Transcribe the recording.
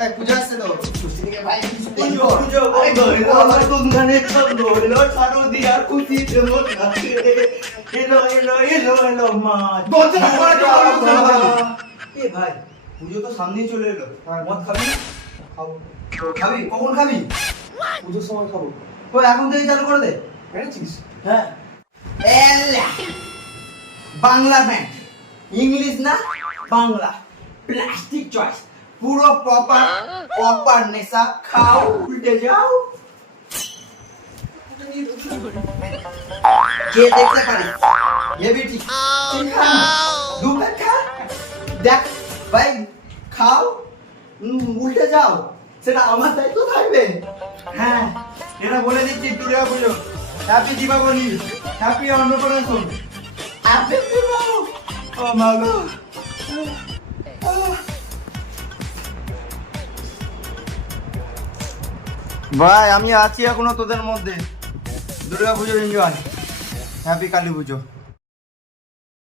এই পূজা আসছে তো খুশি থেকে ভাই পুজো পুজো আরে গো আমার বন্ধনে ছন্দ হলো ছাড়ো দিয়ার খুশিতে মন নাচে এলো এলো এলো এলো মা দরজা খোলা এ ভাই পুজো তো সামনেই চলে এলো মদ খাবি না? খাবো খাবি কখন খাবি পুজোর সময় খাবো ওই এখন থেকে চালু করে দে পেরেছিস হ্যাঁ এলা বাংলা ব্যান্ড ইংলিশ না বাংলা প্লাস্টিক চয়েস পুরো প্রপার নেশা খাও উল্টে যাও কে দেখতে পারি ये भी ठीक दूध खा দেখ ভাই খাও উল্টে যাও সেটা আমার দায়িত্ব থাকবে হ্যাঁ এটা বলে দিচ্ছি দুর্গা পুজো হ্যাপি দীপাবলি হ্যাপি অন্নপ্রাশন আপনি কি বলো ও মা গো ভাই আমি আছি এখনো তোদের মধ্যে দুর্গা পুজো এনজয় হ্যাপি কালী পুজো